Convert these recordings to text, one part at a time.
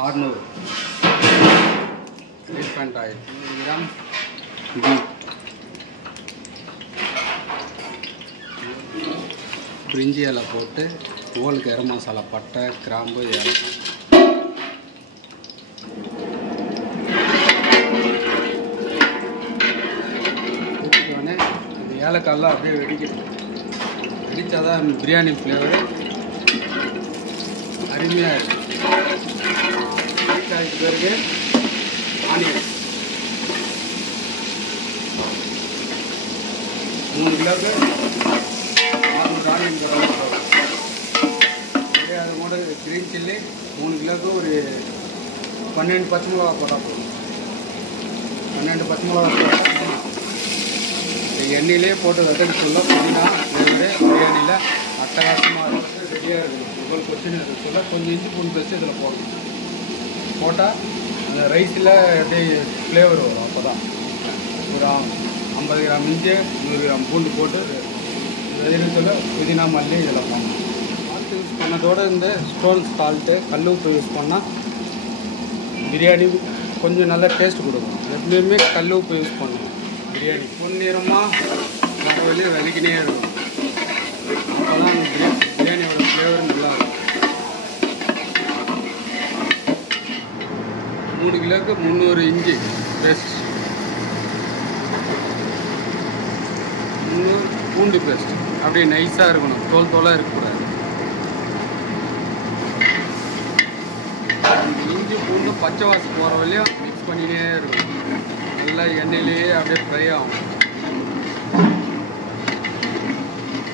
600 refined oil 100 gram ghee பிரிஞ்சி இலை போட்டு ஹோல் கரம் மசாலா பட்டை கிராம்பு ஏலக்காய் ஊற்றிட்டோடனே இந்த ஏலக்காயெல்லாம் அப்படியே வெடிக்கணும். வெடித்தாதான் பிரியாணி ஃப்ளேவரு அருமையாக இருக்கும். அதுக்கு பிறகு ஆனியன் 3 கிலோவுக்கு 600 ஆனியன் தரோம். அது கூட க்ரீன் சில்லி 3 கிலோவுக்கு ஒரு 12 பச்சை மிளகா போட்டால் போதும். 12 பச்சை மிளகா போட்டால் இந்த எண்ணெயிலே போட்டு வதக்கி சொல்ல புதினா ஃப்ளேவரு பிரியாணியில் அட்டகாசமாக இருக்குது. ரெடியாக இருக்குது. முதல் கொஸ்டின் இருக்குது சொல்ல கொஞ்சம் இஞ்சி பூண்டு பேஸ்ட்டு இதில் போடணும். போட்டால் அந்த ரைஸில் அப்படியே ஃப்ளேவர் வரும். அப்போ தான் ஒரு 50 கிராம் இஞ்சி 100 கிராம் பூண்டு போட்டு சொல்ல புதினா மல்லி இதில் போடணும். சால்ட் யூஸ் பண்ணதோடு இந்த ஸ்டோன் சால்ட்டு கல் உப்பு யூஸ் பண்ணால் பிரியாணி கொஞ்சம் நல்லா டேஸ்ட் கொடுக்கும். எப்பயுமே கல் உப்பு யூஸ் பண்ணணும். பிரியாணி பொன்னிறமாக வர வெளியே விளக்கினே இருக்கும். அப்போ தான் பிரியாணியோட ஃப்ளேவர் நல்லாயிருக்கும். 3 கிலோவுக்கு 300 இஞ்சி பேஸ்ட், 300 பூண்டு பேஸ்ட் அப்படியே நைஸாக இருக்கணும். தோலாக இருக்கக்கூடாது. இஞ்சி பூண்டு பச்சை வாசம் போகிற வரையும் மிக்ஸ் பண்ணினே இருக்கும். நல்லா எண்ணெயிலேயே அப்படியே ஃப்ரை ஆகும்.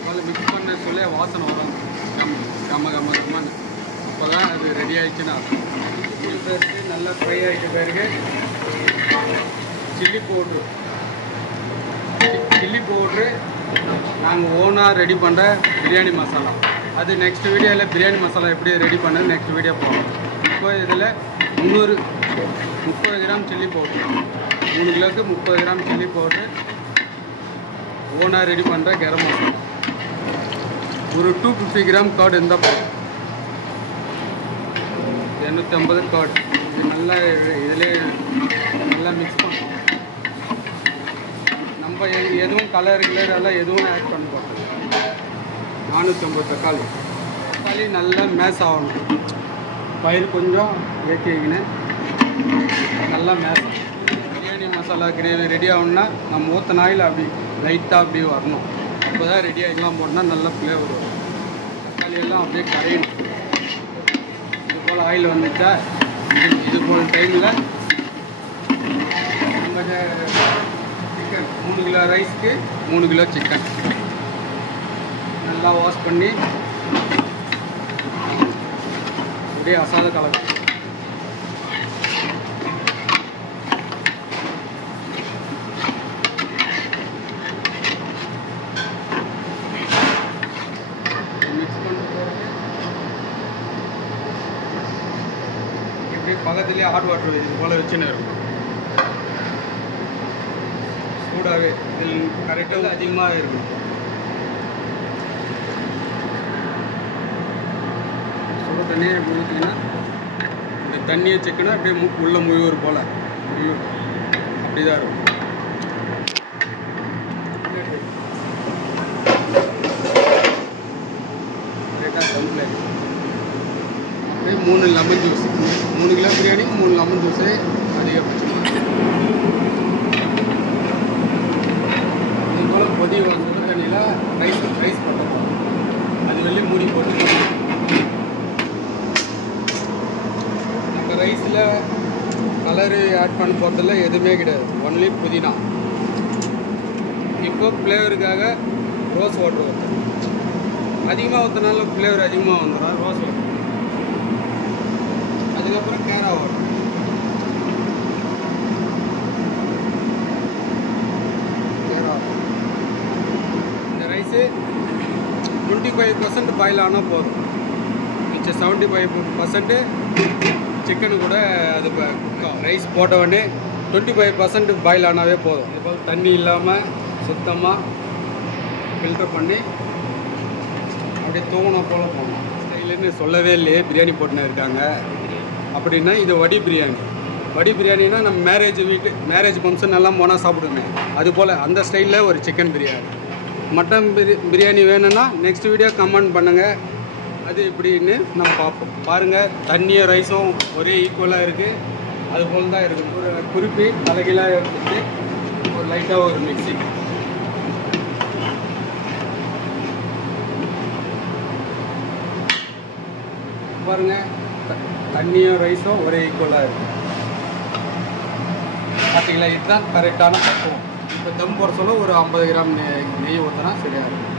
அதில் மிக்ஸ் பண்ண சொல்ல வாசனை வரும். கம்மன்னு அப்போ தான் அது ரெடி ஆகிடுச்சுன்னா பூண்டு பேஸ்ட்டு நல்லா ஃப்ரை ஆகிட்ட பிறகு சில்லி பவுட்ரு நாங்கள் ஓனாக ரெடி பண்ணுற பிரியாணி மசாலா. அது நெக்ஸ்ட் வீடியோவில் பிரியாணி மசாலா எப்படி ரெடி பண்ணது நெக்ஸ்ட் வீடியோ போகணும். இப்போ இதில் 30 கிராம் சில்லி பவுட்ரு, 3 கிலோவுக்கு 30 கிராம் சில்லி பவுட்ரு ஓனாக ரெடி பண்ணுற கரம் மசாலா. ஒரு 250 கிராம் கர்டு இருந்தால் போதும். 250 கர்டு இது நல்லா இதிலே நல்லா மிக்ஸ் பண்ணணும். நம்ம எதுவும் கலர் எல்லாம் எதுவும் ஆட் பண்ண போகிறோம். 450 தக்காளி நல்லா மேஷ் ஆகணும். பயிர் கொஞ்சம் ஏற்றிக்கின்னு நல்லா மேஷ் ஆகும். பிரியாணி மசாலா கிரேவி ரெடி ஆகணுன்னா நம்ம ஊற்றின ஆயில் அப்படி லைட்டாக அப்படி வரணும். அப்போ தான் ரெடி ஆகிக்கலாம் போட்டால் நல்லா ஃப்ளேவர் வரும். தக்காளி எல்லாம் அப்படியே கரையணும். இது போல் ஆயில் வந்துச்சா இது போல் டைமில் நம்ம சிக்கன் 3 கிலோ ரைஸ்க்கு 3 கிலோ சிக்கன் நல்லா வாஷ் பண்ணி அப்படியே அசாத கலக்கு மிக்ஸ் பண்ண போகிறது. இப்படி பக்கத்துலேயே ஹாட் வாட்டர் இது போல் வச்சுன்னு இருக்கும். சூடாகவே இதில் கரெக்டாக அதிகமாக இருக்கும். சுட தண்ணியை அப்படி ஊற்றிங்கன்னா இந்த தண்ணியை சிக்கனா அப்படியே உள்ள முழுவர் போல் அப்படி தான் இருக்கும். கரெக்டாக கம்ப்ளீட் அப்படியே 3 லெமன் ஜூஸ் 3 கிலோ பிரியாணிக்கு 3 லெமன் ஜூஸு அதிகபட்சம். இது போல் கொதி சுடு தண்ணியில் ரைஸ் பண்ணுறோம். அது வெளியே மூடி போட்டு நம்ம ரைஸில் கலரு ஆட் பண்ண போகிறதுல எதுவுமே கிடையாது. ஒன்லி புதினா. இப்போ ஃப்ளேவருக்காக ரோஸ் வாட்டர் ஊற்றணும். அதிகமாக ஊற்றினால ஃப்ளேவர் அதிகமாக வந்துடும். ரோஸ் வாட்டர் அதுக்கப்புறம் கேரா வாட்டர். இந்த ரைஸு 25% பாயில் ஆனால் போதும். மிச்சம் 75% சிக்கனு கூட அது ரைஸ் போட்ட உடனே 25% பாயில் ஆனாவே போதும். இதுபோல் தண்ணி இல்லாமல் சுத்தமாக ஃபில்டர் பண்ணி அப்படியே தூங்கின போல் போகணும். ஸ்டைலுன்னு சொல்லவே இல்லையே பிரியாணி போட்டுன்னு இருக்காங்க. அப்படின்னா இது வடி பிரியாணி. வடி பிரியாணினா நம்ம மேரேஜ் ஃபங்க்ஷன் எல்லாம் போனால் சாப்பிடுமே, அதுபோல் அந்த ஸ்டைலில் ஒரு சிக்கன் பிரியாணி. மட்டன் பிரியாணி வேணும்னா நெக்ஸ்ட் வீடியோ கமெண்ட் பண்ணுங்கள், அது எப்படின்னு நம்ம பார்ப்போம். பாருங்கள், தண்ணியும் ரைஸும் ஒரே ஈக்குவலாக இருக்குது, அதுபோல் தான் இருக்குது. ஒரு குறிப்பி தலைகீழாக எடுத்துட்டு ஒரு லைட்டாக ஒரு மிக்ஸி. பாருங்கள், தண்ணியும் ரைஸும் ஒரே ஈக்குவலாக இருக்குது. பார்த்தீங்களா, இதுதான் கரெக்டான பக்குவம். இப்போ தம் போட சொல்ல ஒரு 50 கிராம் நெய் ஊற்றினா சரியாக இருக்கும்.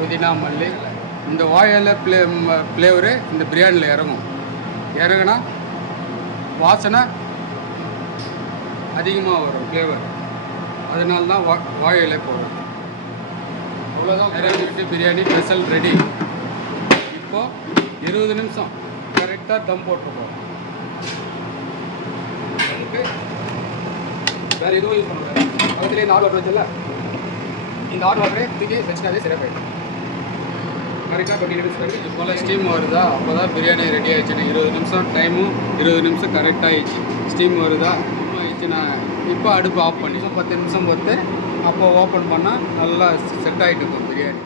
புதினா மல்லி, இந்த வாழையில ஃப்ளேவரு இந்த பிரியாணியில் இறங்குனா வாசனை அதிகமாக வரும் ஃப்ளேவர், அதனால தான் வாழையில போடுறோம். அவ்வளோதான், வீட்டு பிரியாணி ஸ்பெஷல் ரெடி. இப்போது 20 நிமிஷம் கரெக்டாக தம் போட்டுருக்கோம். நமக்கு வேறு எதுவும் யூஸ் பண்ணுவேன். பக்கத்துலேயே இந்த ஆட் வாட்டர் வச்சல, இந்த ஆட் வாட்டரே தூக்கி வச்சுனாலே சரியாக போயிடும். கரெக்டாக 20 நிமிஷம் இது போல் ஸ்டீம் வருதா, அப்போ தான் பிரியாணி ரெடி ஆகிடுச்சுன்னா 20 நிமிஷம் டைமும் 20 நிமிஷம் கரெக்டாக ஆகிடுச்சு. ஸ்டீம் வருதா ஆகிடுச்சுன்னா இப்போ அடுப்பு ஆஃப் பண்ணி 10 நிமிஷம் பொறுத்து அப்போ ஓப்பன் பண்ணால் நல்லா செட் ஆகிட்டு இருக்கும் பிரியாணி.